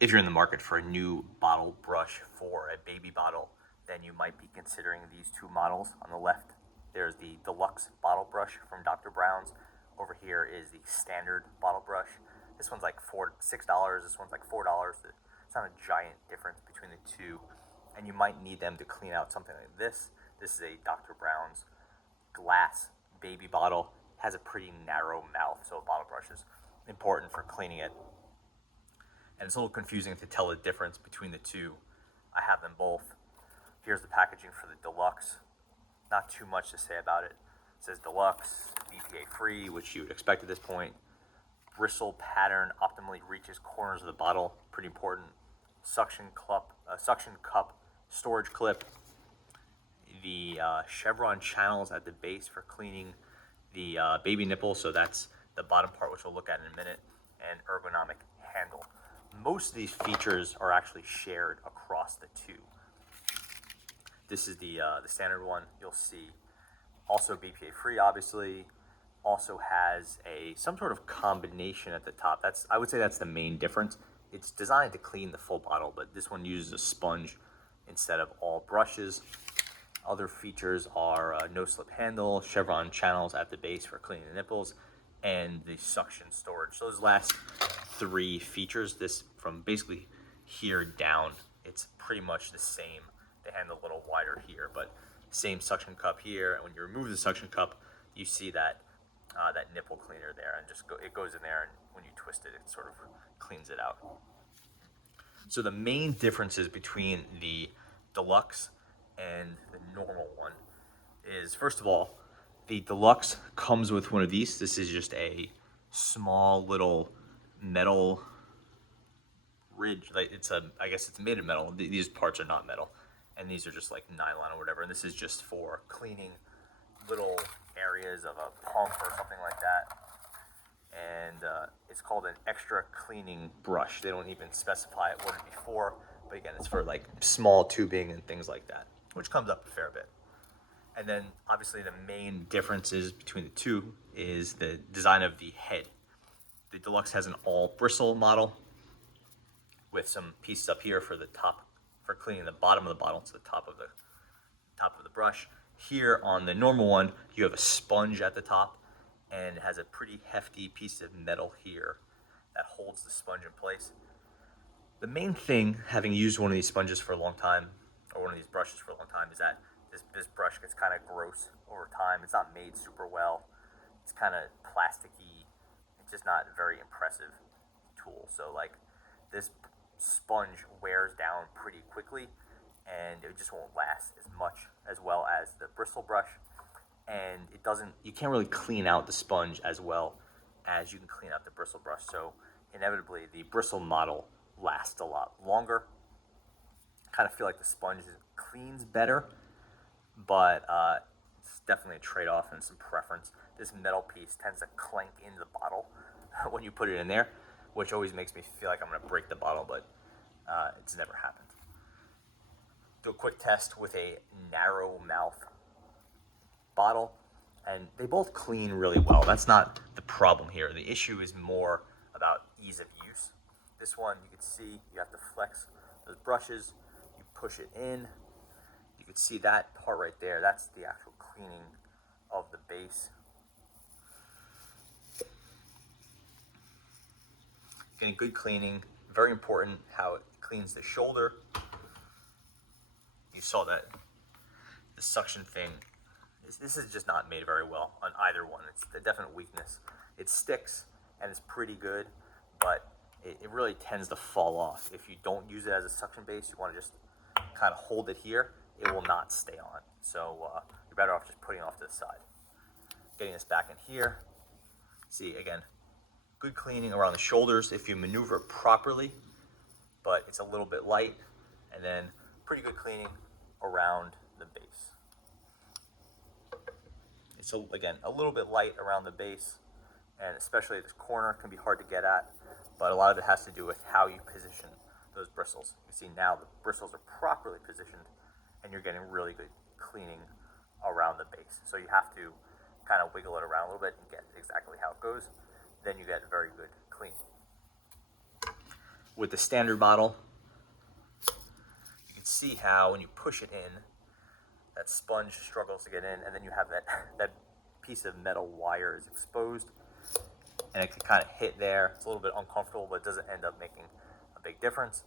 if you're in the market for a new bottle brush for a baby bottle, then you might be considering these two models. On the left, there's the deluxe bottle brush from Dr. Brown's. Over here is the standard bottle brush. This one's like $6. This one's like $4. It's not a giant difference between the two, and you might need them to clean out something like this. This is a Dr. Brown's glass baby bottle. It has a pretty narrow mouth, so a bottle brush is important for cleaning it. And it's a little confusing to tell the difference between the two. I have them both. Here's the packaging for the deluxe. Not too much to say about it. It says deluxe, BPA free, which you would expect at this point. Bristle pattern optimally reaches corners of the bottle. Pretty important. Suction cup storage clip. The chevron channels at the base for cleaning the baby nipple. So that's the bottom part, which we'll look at in a minute. And ergonomic handle. Most of these features are actually shared across the two. This is the standard one. You'll see also BPA free, obviously. Also has some sort of combination at the top. I would say that's the main difference. It's designed to clean the full bottle, but this one uses a sponge instead of all brushes. Other features are no slip handle, chevron channels at the base for cleaning the nipples, and the suction storage. So those last three features, this from basically here down, it's pretty much the same. They handle a little wider here, but same suction cup here. And when you remove the suction cup, you see that that nipple cleaner there, and it goes in there, and when you twist it, it sort of cleans it out. So the main differences between the deluxe and the normal one is, first of all, the deluxe comes with one of these. This is just a small little metal ridge. Like I guess it's made of metal. These parts are not metal, and these are just like nylon or whatever. And this is just for cleaning little areas of a pump or something like that. And it's called an extra cleaning brush. They don't even specify what it's for, but again, it's for like small tubing and things like that, which comes up a fair bit. And then obviously the main differences between the two is the design of the head. The deluxe has an all bristle model with some pieces up here for the top, for cleaning the bottom of the bottle to the top of the brush. Here on the normal one, you have a sponge at the top, and it has a pretty hefty piece of metal here that holds the sponge in place. The main thing, having used one of these sponges for a long time, or one of these brushes for a long time, is that this brush gets kind of gross over time. It's not made super well. It's kind of plasticky. It's just not a very impressive tool. So like this sponge wears down pretty quickly, and it just won't last as well as the bristle brush. And you can't really clean out the sponge as well as you can clean out the bristle brush. So inevitably the bristle model lasts a lot longer. I kind of feel like the sponge cleans better, but it's definitely a trade-off and some preference. This metal piece tends to clank into the bottle when you put it in there, which always makes me feel like I'm going to break the bottle, but it's never happened. Do a quick test with a narrow mouth bottle, and they both clean really well. That's not the problem here. The issue is more about ease of use. This one, you can see you have to flex those brushes. You push it in. You can see that part right there. That's the actual cleaning of the base. Getting good cleaning. Very important how it cleans the shoulder. You saw that the suction thing. This is just not made very well on either one. It's a definite weakness. It sticks and it's pretty good, but it really tends to fall off. If you don't use it as a suction base, you want to just kind of hold it here, it will not stay on. So you're better off just putting it off to the side. Getting this back in here. See, again, good cleaning around the shoulders if you maneuver it properly, but it's a little bit light. And then pretty good cleaning around the base. So again, a little bit light around the base, and especially this corner can be hard to get at, but a lot of it has to do with how you position those bristles. You see now the bristles are properly positioned, and you're getting really good cleaning around the base. So you have to kind of wiggle it around a little bit and get exactly how it goes. Then you get very good cleaning. with the standard bottle, you can see how when you push it in, that sponge struggles to get in, and then you have that piece of metal wire is exposed, and it can kind of hit there. It's a little bit uncomfortable, but it doesn't end up making a big difference.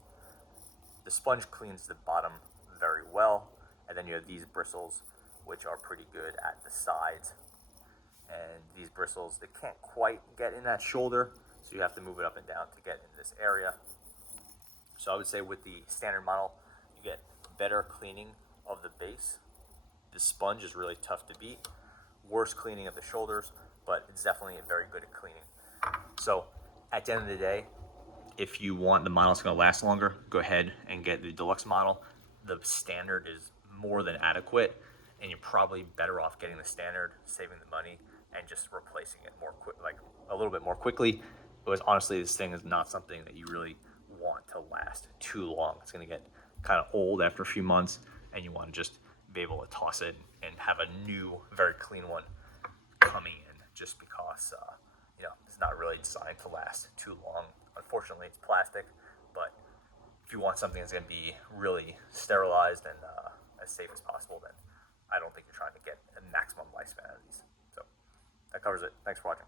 The sponge cleans the bottom very well, and then you have these bristles, which are pretty good at the sides. And these bristles, they can't quite get in that shoulder, so you have to move it up and down to get in this area. So I would say with the standard model, you get better cleaning of the base. The sponge is really tough to beat. Worse cleaning of the shoulders, but it's definitely very good at cleaning. So at the end of the day, if you want the model that's going to last longer, go ahead and get the deluxe model. The standard is more than adequate, and you're probably better off getting the standard, saving the money, and just replacing it more quick, like a little bit more quickly. Because honestly, this thing is not something that you really want to last too long. It's going to get kind of old after a few months, and you want to just be able to toss it and have a new, very clean one coming in, just because it's not really designed to last too long. Unfortunately, it's plastic, but if you want something that's going to be really sterilized and as safe as possible, then I don't think you're trying to get a maximum lifespan out of these. So that covers it. Thanks for watching.